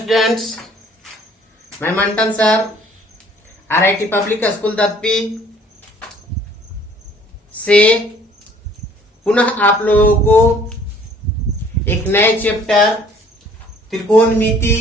Students, मैं मंटन sir RIT public school दत्पी से पुनः आप लोगों को एक नए चैप्टर त्रिकोणमिति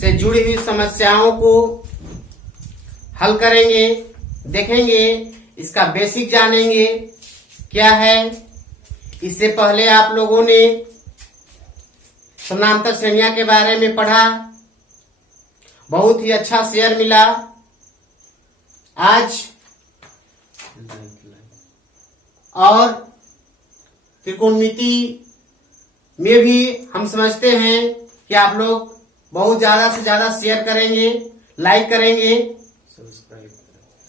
से जुड़ी हुई समस्याओं को हल करेंगे, देखेंगे, इसका बेसिक जानेंगे क्या है। इससे पहले आप लोगों ने समानांतर श्रेणियां के बारे में पढ़ा, बहुत ही अच्छा शेयर मिला। आज और त्रिकोणमिति में भी हम समझते हैं कि आप लोग बहुत ज्यादा से ज्यादा शेयर करेंगे, लाइक करेंगे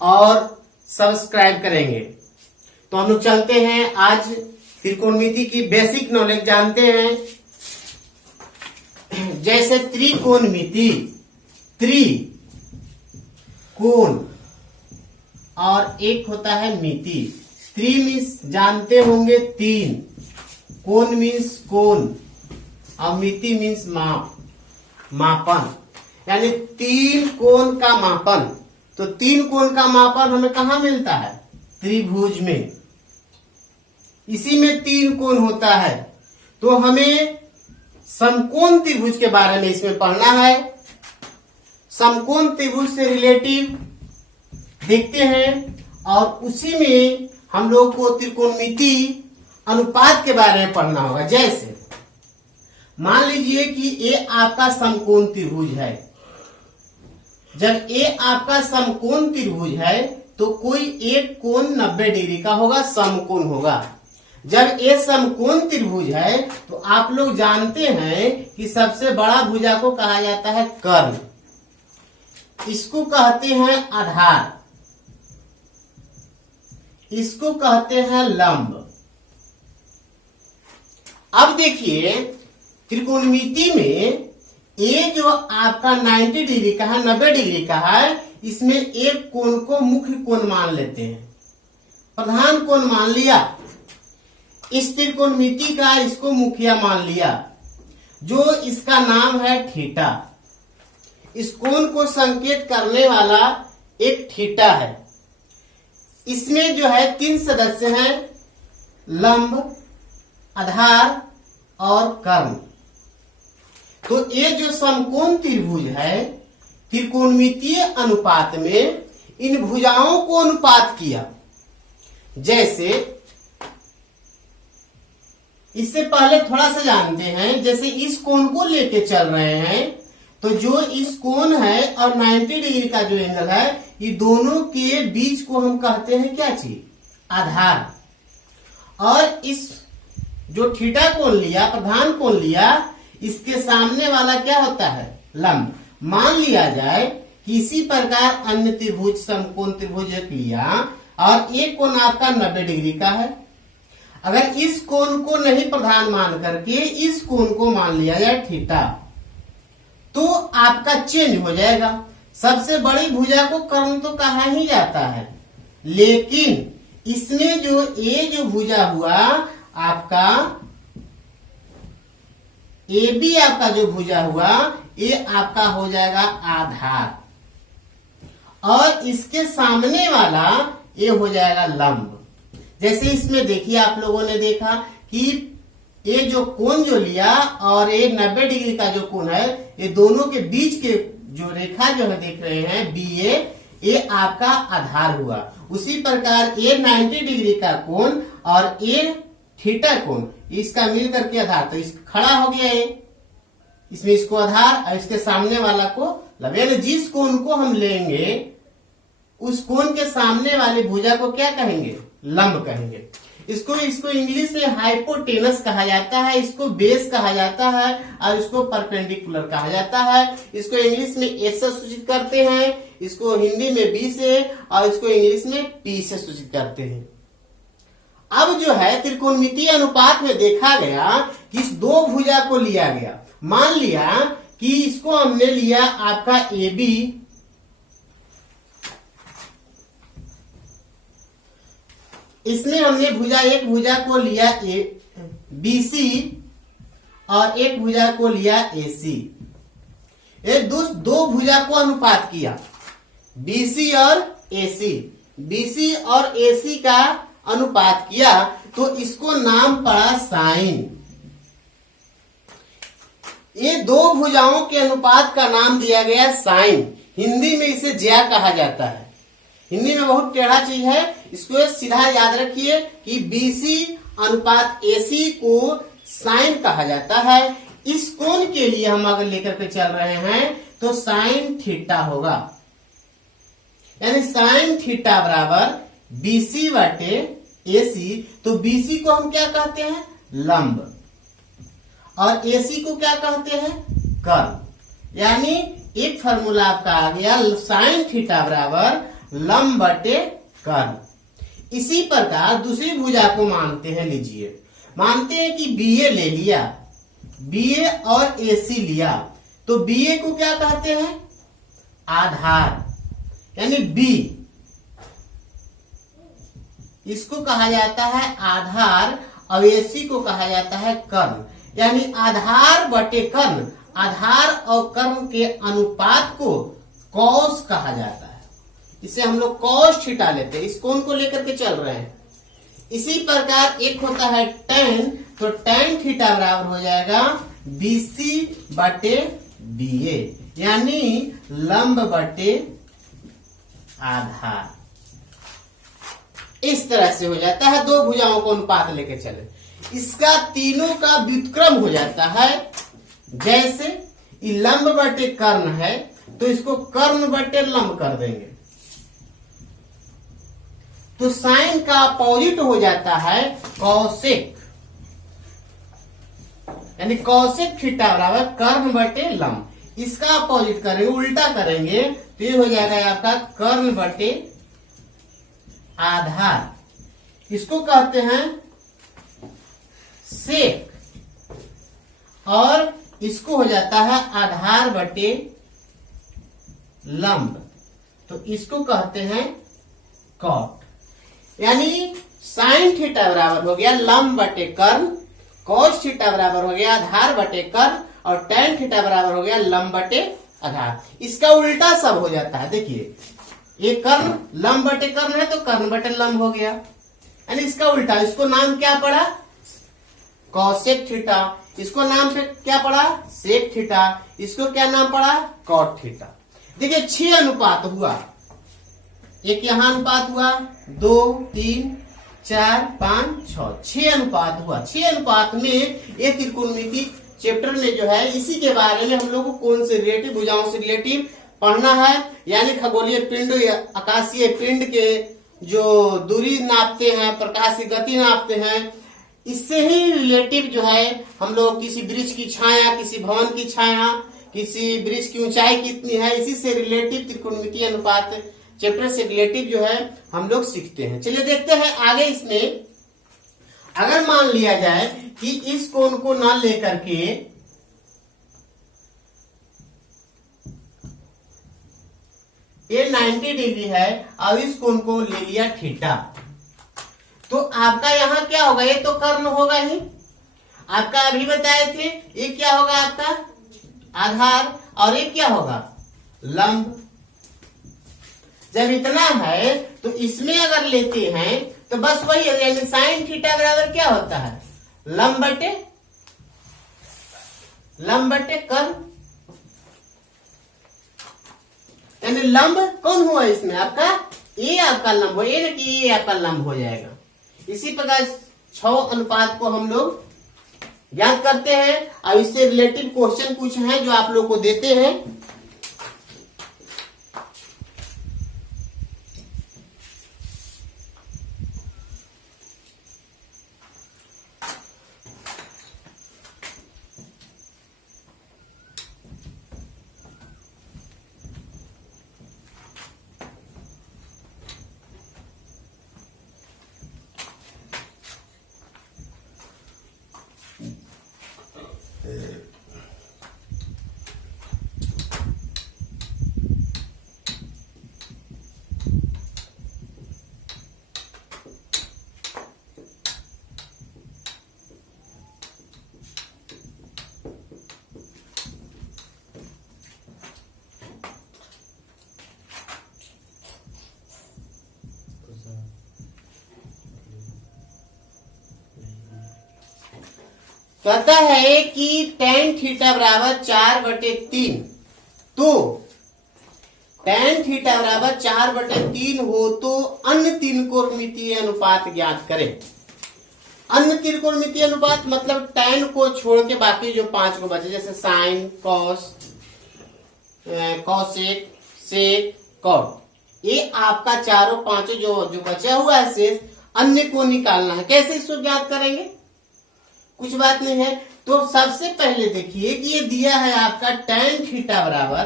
और सब्सक्राइब करेंगे। तो हम लोग चलते हैं, आज त्रिकोणमिति की बेसिक नॉलेज जानते हैं। जैसे त्रिकोणमिति, त्रिकोण और एक होता है मिति। त्रि मीन्स जानते होंगे तीन, कोण मीन्स कोण और मिति मीन्स माप, मापन, यानी तीन कोण का मापन। तो तीन कोण का मापन हमें कहाँ मिलता है? त्रिभुज में। इसी में तीन कोण होता है। तो हमें समकोण त्रिभुज के बारे में इसमें पढ़ना है। समकोण त्रिभुज से रिलेटिव देखते हैं और उसी में हम लोग को त्रिकोणमिति अनुपात के बारे में पढ़ना होगा। जैसे मान लीजिए कि ये आपका समकोण त्रिभुज है। जब ये आपका समकोण त्रिभुज है तो कोई एक कोण 90 डिग्री का होगा, समकोण होगा। जब ये समकोण त्रिभुज है तो आप लोग जानते हैं कि सबसे बड़ा भुजा को कहा जाता है कर्ण, इसको कहते हैं आधार, इसको कहते हैं लंब। अब देखिए त्रिकोणमिति में ये जो आपका 90 डिग्री का है, 90 डिग्री का है, इसमें एक कोण को मुख्य कोण मान लेते हैं, प्रधान कोण मान लिया। इस त्रिकोणमिति का इसको मुखिया मान लिया, जो इसका नाम है थीटा। इस कोण को संकेत करने वाला एक थीटा है। इसमें जो है तीन सदस्य हैं, लंब, आधार और कर्ण। तो ये जो समकोण त्रिभुज है, त्रिकोणमितीय अनुपात में इन भुजाओं को अनुपात किया। जैसे इससे पहले थोड़ा सा जानते हैं, जैसे इस कोण को लेके चल रहे हैं तो जो इस कोण है और 90 डिग्री का जो एंगल है, ये दोनों के बीच को हम कहते हैं क्या चीज? आधार। और इस जो थीटा कोण लिया, प्रधान कोण लिया, इसके सामने वाला क्या होता है? लंब। मान लिया जाए कि इसी प्रकार अन्य त्रिभुज, समकोण त्रिभुज लिया और एक कोण आपका 90 डिग्री का है। अगर इस कोण को नहीं प्रधान मान करके इस कोण को मान लिया जाए थीटा, तो आपका चेंज हो जाएगा। सबसे बड़ी भुजा को कर्ण तो कहा ही जाता है, लेकिन इसमें जो ये जो भुजा हुआ आपका, ए बी आपका जो भुजा हुआ, ये आपका हो जाएगा आधार और इसके सामने वाला ये हो जाएगा लंब। जैसे इसमें देखिए, आप लोगों ने देखा कि ये जो कोण जो लिया और ये 90 डिग्री का जो कोण है, ये दोनों के बीच के जो रेखा जो है देख रहे हैं बी ए, ये आपका आधार हुआ। उसी प्रकार ये 90 डिग्री का कोण और ये थीटा कोण, इसका मिल करके आधार, तो इस खड़ा हो गया ये, इसमें इसको आधार और इसके सामने वाला को लंब। यानी जिस कोण को हम लेंगे उस कोण के सामने वाली भुजा को क्या कहेंगे? लंब कहेंगे। इसको इंग्लिश में हाइपोटेनस कहा जाता है, इसको बेस कहा जाता है और इसको परपेंडिकुलर कहा जाता है। इसको इंग्लिश में एस से सूचित करते हैं, इसको हिंदी में बी से और इसको इंग्लिश में पी से सूचित करते हैं। अब जो है त्रिकोणमितीय अनुपात में देखा गया कि इस दो भुजा को लिया गया। मान लिया कि इसको हमने लिया आपका ए बी, इसमें हमने भुजा, एक भुजा को लिया ए बी सी और एक भुजा को लिया AC। ये दो भुजा को अनुपात किया BC और AC। BC और AC का अनुपात किया तो इसको नाम पड़ा साइन। ये दो भुजाओं के अनुपात का नाम दिया गया साइन। हिंदी में इसे ज्या कहा जाता है। हिंदी में बहुत टेढ़ा चीज है, इसको सीधा याद रखिए कि BC अनुपात AC को साइन कहा जाता है। इस कोण के लिए हम अगर लेकर के चल रहे हैं तो साइन थीटा होगा, यानी साइन थीटा बराबर BC बटे AC। तो BC को हम क्या कहते हैं? लंब। और AC को क्या कहते हैं? कर्ण। यानी एक फॉर्मूला आपका आ गया साइन थीटा बराबर लंब बटे कर्ण। इसी प्रकार दूसरी भुजा को मानते हैं। लीजिए, मानते हैं कि BA ले लिया, BA और AC लिया, तो BA को क्या कहते हैं? आधार, यानी B। इसको कहा जाता है आधार और AC को कहा जाता है कर्ण। यानी आधार बटे कर्ण, आधार और कर्ण के अनुपात को कॉस कहा जाता है। इसे हम लोग कॉस थीटा लेते हैं, इस कोण को लेकर के चल रहे हैं। इसी प्रकार एक होता है tan, तो tan थीटा बराबर हो जाएगा BC बटे BA, यानी लंब बटे आधार। इस तरह से हो जाता है, दो भुजाओं को अनुपात लेके चले। इसका तीनों का व्युत्क्रम हो जाता है। जैसे ये लंब बटे कर्ण है तो इसको कर्ण बटे लंब कर देंगे, तो साइन का अपोजिट हो जाता है कौशिक, यानी कौशिक थीटा बराबर कर्ण बटे लंब। इसका अपोजिट करेंगे, उल्टा करेंगे तो ये हो जाएगा आपका कर्ण बटे आधार। इसको कहते हैं सेक, और इसको हो जाता है आधार बटे लंब, तो इसको कहते हैं कॉट। यानी साइन थीटा बराबर हो गया लंब बटे कर्ण, कॉस थीटा बराबर हो गया आधार बटे कर्ण, और टैन थीटा बराबर हो गया लंब बटे आधार। इसका उल्टा सब हो जाता है। देखिए, ये कर्ण लंब बटे कर्ण है तो कर्ण बटे लंब हो गया, यानी इसका उल्टा। इसको नाम क्या पड़ा? Cosec theta. इसको नाम पे क्या पड़ा? Sec theta. इसको क्या नाम पड़ा? Cot theta. देखिए 6 अनुपात हुआ, एक यहां अनुपात हुआ, 2 3 4 5 6, 6 अनुपात हुआ। 6 अनुपात में ये त्रिकोणमिति चैप्टर में जो है इसी के बारे में हम लोग को कौन से रिलेटिव भुजाओं से रिलेटिव पढ़ना है, यानी खगोलीय पिंड या आकाशीय पिंड के जो दूरी नापते हैं, प्रकाश की गति नापते हैं, इससे ही रिलेटिव जो है हम लोग किसी वृक्ष की छाया, किसी भवन की छाया, किसी वृक्ष की ऊंचाई कितनी है, इसी से रिलेटिव त्रिकोणमितीय अनुपात चैप्टर से रिलेटिव जो है हम लोग सीखते हैं। चलिए देखते हैं आगे। इसमें अगर मान लिया जाए कि इस कोण को न लेकर के ये 90 डिग्री है और इस कोण को ले लिया थीटा, तो आपका यहां क्या होगा? ये तो कर्ण होगा ही, आपका अभी बताए थे। ये क्या होगा आपका? आधार, और ये क्या होगा? लंब। जब इतना है तो इसमें अगर लेते हैं तो बस वही है, यानी साइन थीटा बराबर क्या होता है? लंब बटे कर्ण। यानी लंब कौन हुआ इसमें? आपका ये आपका लंब हो, ये कि ये आपका लंब हो जाएगा। इसी प्रकार 6 अनुपात को हम लोग याद करते हैं, और इससे रिलेटिव क्वेश्चन कुछ हैं जो आप लोग को देते हैं। कहता है कि tan थीटा बराबर 4/3, तो tan थीटा बराबर 4/3 हो तो अन्य तीन कोणमितीय अनुपात ज्ञात करें। अन्य त्रिकोणमितीय अनुपात मतलब tan को छोड़ के बाकी जो 5 को बचे, जैसे साइन, कॉस, कॉसेक, सेक, कॉट, ये आपका चारों पांचों जो बचा हुआ है शेष, अन्य को निकालना है। कैसे इसको ज्ञात करेंगे? कुछ बात नहीं है। तो सबसे पहले देखिए कि ये दिया है आपका tan थीटा बराबर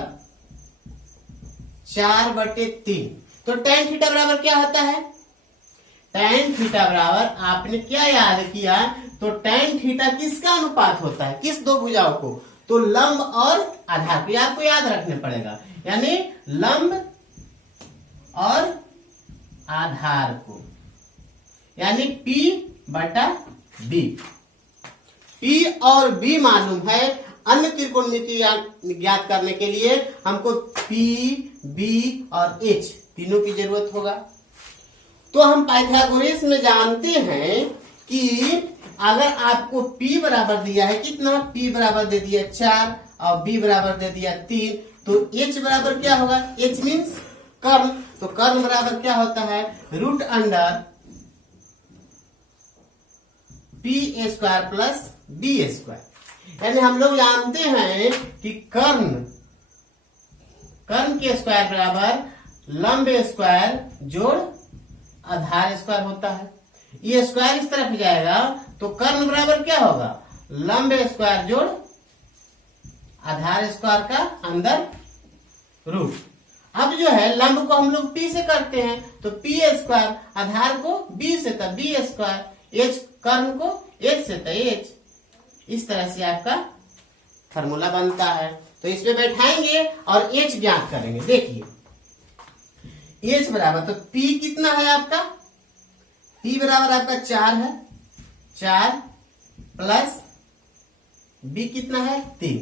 4/3। तो tan थीटा बराबर क्या होता है? tan थीटा बराबर आपने क्या याद किया? तो tan थीटा किसका अनुपात होता है? किस दो भुजाओं को? तो लंब और आधार को आपको याद रखने पड़ेगा, यानी लंब और आधार को, यानी P/B। P और B मालूम है। अन्य त्रिकोणमिति ज्ञात करने के लिए हमको P, B और H तीनों की जरूरत होगा। तो हम पाइथागोरस में जानते हैं कि अगर आपको P बराबर दिया है कितना, P बराबर दे दिया 4 और B बराबर दे दिया 3, तो H बराबर क्या होगा? H मीन्स कर्ण। तो कर्ण बराबर क्या होता है? √Under P² plus B²। यानी हम लोग जानते हैं कि कर्ण के स्क्वायर बराबर लंब स्क्वायर जोड़ आधार स्क्वायर होता है। ये स्क्वायर इस तरफ जाएगा तो कर्ण बराबर क्या होगा? लंब स्क्वायर जोड़ आधार स्क्वायर का अंदर रूट। अब जो है लंब को हम लोग P से करते हैं तो P², आधार को B से था B², H कर्ण को H से था H। इस तरह से आपका फॉर्मूला बनता है। तो इसमें बैठाएंगे और H ज्ञात करेंगे। देखिए H बराबर, तो P कितना है आपका? P बराबर आपका 4 है, 4 प्लस B कितना है? 3।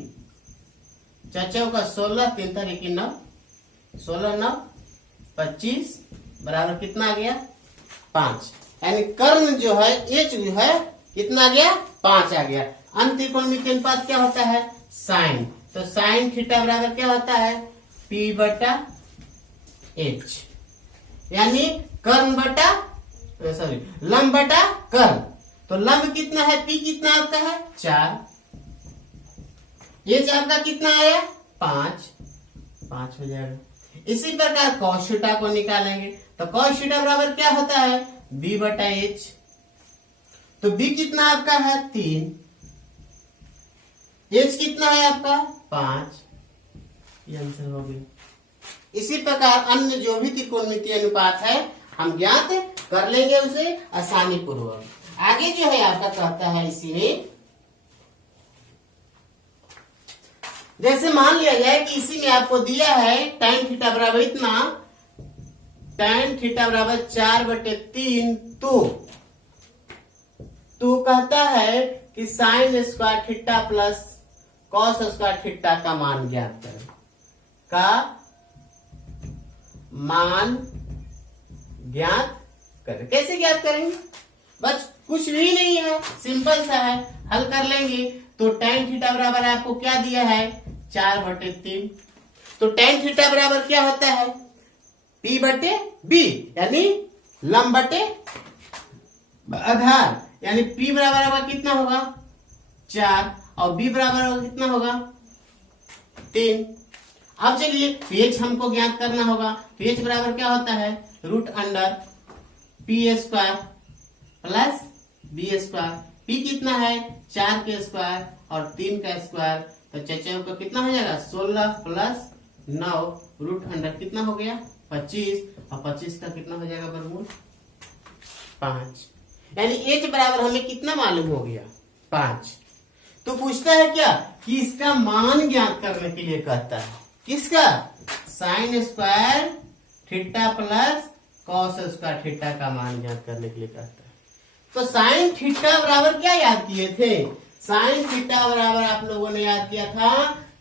4 का 16, 3 था 9, 16 9 25 बराबर कितना आ गया? 5। यानी कर्ण जो है H जो है कितना आ गया? 5 आ गया। अन्य त्रिकोणमितीय अनुपात क्या होता है? साइन। तो साइन थीटा बराबर क्या होता है? P/H, यानी कर्ण बटा लंब बटा कर्ण। तो लंब कितना है? P कितना आपका है? 4। H आपका कितना आया? 5 हो जाएगा। इसी प्रकार cos थीटा को निकालेंगे तो cos थीटा बराबर क्या होता है? B/H। तो B कितना आपका है? 3। H कितना है आपका? 5। ये आंसर हो गया। इसी प्रकार अन्य जो भी त्रिकोणमितीय अनुपात है हम ज्ञात कर लेंगे उसे आसानी पूर्वक। आगे जो है आपका कहता है इसी में, जैसे मान लिया जाए कि इसी में आपको दिया है tan थीटा बराबर इतना, tan थीटा बराबर 4/3, तो कहता है कि sine square theta plus cos square theta का मान ज्ञात करें। का मान ज्ञात करें। कैसे ज्ञात करेंगे? बस कुछ भी नहीं है, सिंपल सा है, हल कर लेंगे। तो tan थीटा बराबर आपको क्या दिया है? 4/3। तो tan थीटा बराबर क्या होता है? P/B, यानी लंब बटे आधार, यानी P बराबर आपका कितना होगा? 4 और B बराबर कितना होगा? 3। अब चलिए H हमको ज्ञात करना होगा। H बराबर क्या होता है? √Under P² plus B²। P कितना है? 4 के स्क्वायर और 3 का स्क्वायर, तो 4 का कितना हो जाएगा? 16 प्लस 9 √अंडर कितना हो गया? 25, और 25 का कितना हो जाएगा वर्गमूल? 5। यानी H बराबर हमें कितना मालूम हो गया? 5। तो पूछता है क्या कि इसका मान ज्ञात करने के लिए कहता है। किसका? Sine square theta plus cos square theta का मान ज्ञात करने के लिए कहता है। तो साइन थीटा बराबर क्या याद किए थे? साइन थीटा बराबर आप लोगों ने याद किया था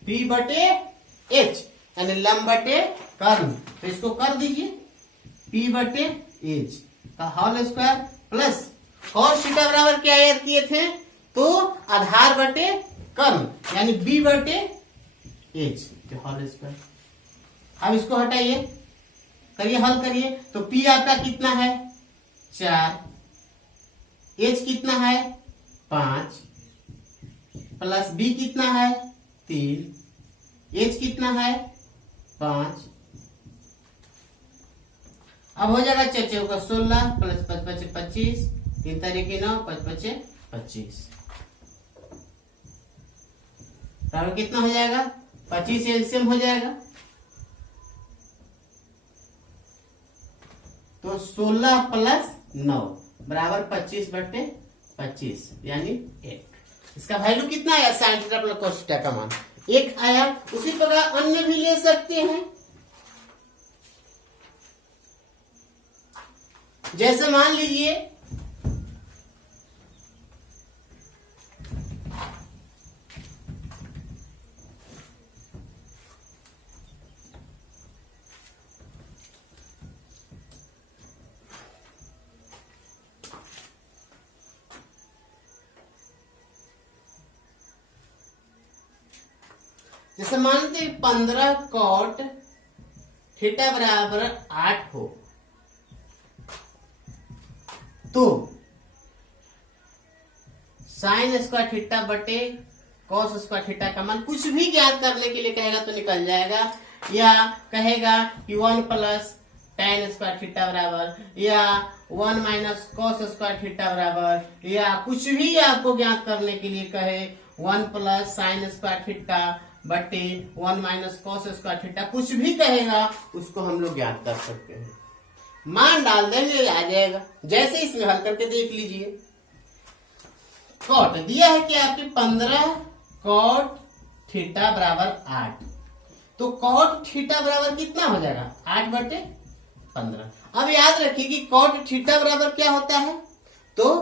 P/H, यानी लंब बटे कर्ण। तो इसको कर दीजिए P/H का whole square plus cos theta बराबर क्या याद किए थे? तो आधार बटे कर्ण यानी बी बटे एच होल स्क्वायर। अब इसको हटाइए, करिए हल करिए, तो पी आपका कितना है 4, एच कितना है 5, प्लस बी कितना है 3, एच कितना है 5। अब हो जाएगा 4 चौका 16 प्लस 5 5 25, 3 तारीख 9, 5 5 25, बराबर कितना हो जाएगा 25 एलसीएम हो जाएगा। तो 16 प्लस 9 बराबर 25 बटे 25 यानी 1। इसका वैल्यू कितना आया sine theta plus cos theta का मान 1 आया। उसी प्रकार अन्य भी ले सकते हैं, जैसे मान लीजिए जैसे मानते 15 कॉट थीटा बराबर 8 हो, तो साइन स्क्वायर थीटा बटे कॉस स्क्वायर थीटा का मान कुछ भी ज्ञात करने के लिए कहेगा तो निकल जाएगा, या कहेगा कि 1 प्लस tan स्क्वायर थीटा बराबर, या 1 माइनस कॉस स्क्वायर थीटा बराबर, या कुछ भी आपको ज्ञात करने के लिए कहे 1 प्लस साइन स्क्वायर थीटा बटे 1 माइनस कॉस स्क्वायर थीटा, कुछ भी कहेगा उसको हम लोग ज्ञात कर सकते हैं। मान डाल देंगे आ जाएगा। जैसे इसमें हल करके देख लीजिए, कॉट दिया है कि आपके 15 कॉट थीटा बराबर 8, तो कॉट थीटा बराबर कितना हो जाएगा 8 बटे 15। अब याद रखिए कि कॉट थीटा बराबर क्या होता है, तो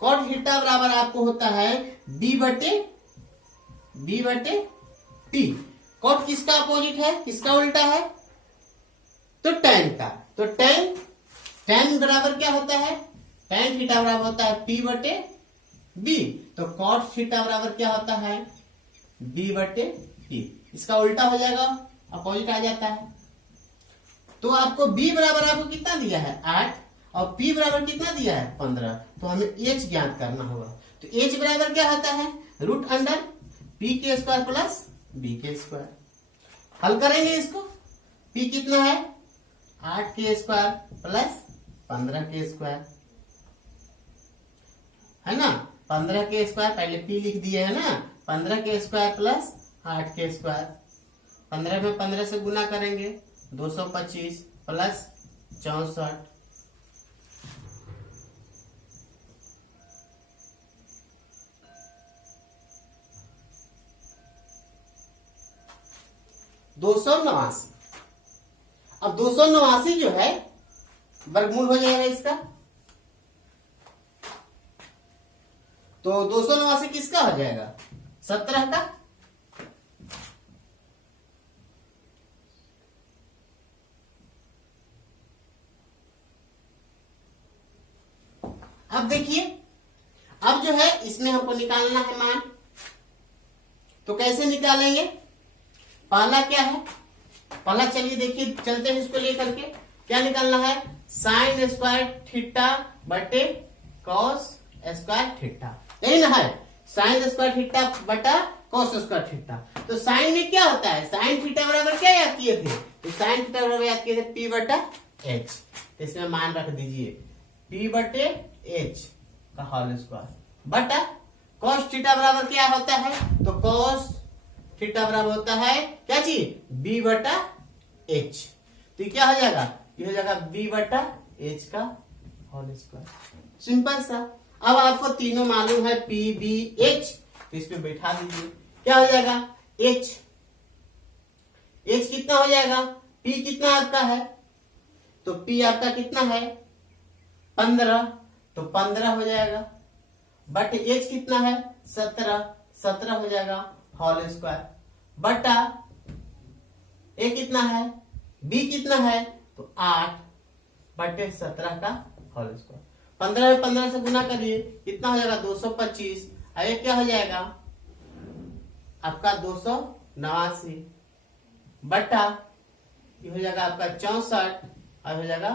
कॉट थीटा बराबर आपको होता है बी बटे टी। कॉट किसका अपोजिट है, किसका उल्टा है, तो tan का। तो tan बराबर क्या होता है, tan थीटा बराबर होता है P बटे B, तो cot थीटा बराबर क्या होता है B बटे P। इसका उल्टा हो जाएगा, अपोजिट आ जाता है। तो आपको B बराबर आपको कितना दिया है 8 और P बराबर कितना दिया है 15, तो हमें H ज्ञात करना होगा। तो H बराबर क्या होता है रूट अंडर P के स्क्वायर प्लस B के स्क्वायर। हल करेंगे इसको, P कितना है 8 के स्क्वायर प्लस 15 के स्क्वायर है ना, 15 के स्क्वायर पहले P लिख दिए है ना, 15 के स्क्वायर प्लस 8 के स्क्वायर, 15 में 15 से गुना करेंगे 225 प्लस 64, अब 289 जो है वर्गमूल हो जाएगा इसका, तो 289 किसका हो जाएगा 17 का। अब देखिए, अब जो है इसमें हमको निकालना है मान, तो कैसे निकालेंगे, पहला क्या है, पहला चलिए देखिए चलते हैं इसको लेकर के, क्या निकालना है साइन स्क्वायर थीटा बटे कॉस स्क्वायर थीटा, यही ना है साइन स्क्वायर थीटा बटा कॉस स्क्वायर थीटा। तो साइन में क्या होता है, साइन थीटा बराबर क्या याद किए थे, तो साइन थीटा बराबर याद किए थे P बटा H, इसमें मान रख दीजिए P बटे H का होल स्क्वायर बटा कॉस थीटा बराबर क्या होता है, तो कॉस थीटा बराबर होता है क्या चीज B बटा H, तो ये क्या हो जाएगा, ये हो जाएगा B बटा H का होल स्क्वायर, सिंपल सा। अब आपको तीनों मालूम है P B H, तो इसमें बैठा दीजिए, क्या हो जाएगा H कितना हो जाएगा, P कितना आपका है, तो P आपका कितना है 15, तो 15 हो जाएगा, बट H कितना है 17 हो जाएगा होल स्क्वायर, बटा A कितना है B कितना है, तो 8 बटे 17 का होल स्क्वायर। 15 में 15 से गुना करिए कितना हो जाएगा 225, अब ये क्या हो जाएगा आपका 289 बटा ये हो जाएगा आपका 64 और हो जाएगा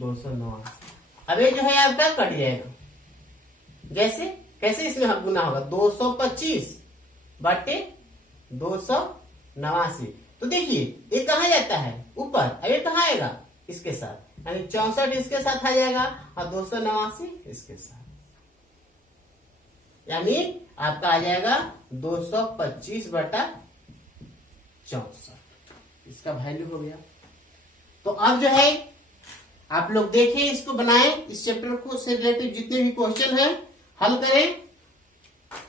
289। अब ये जो है आपका कट जाएगा, जैसे कैसे इसमें हम गुना होगा 225 बटे 289। तो देखिए ये कहा जाता है ऊपर, अब ये कहा आएगा इसके साथ, यानी 64 इसके साथ आ जाएगा और 289 इसके साथ, यानी आपका आ जाएगा 225 बटा 64। इसका वैल्यू हो गया। तो अब जो है आप लोग देखें, इसको बनाएं, इस चैप्टर को से रिलेटेड जितने भी क्वेश्चन हैं हल करें।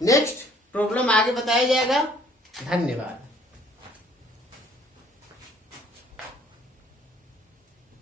नेक्स्ट प्रॉब्लम आगे बताया जाएगा। धन्यवाद।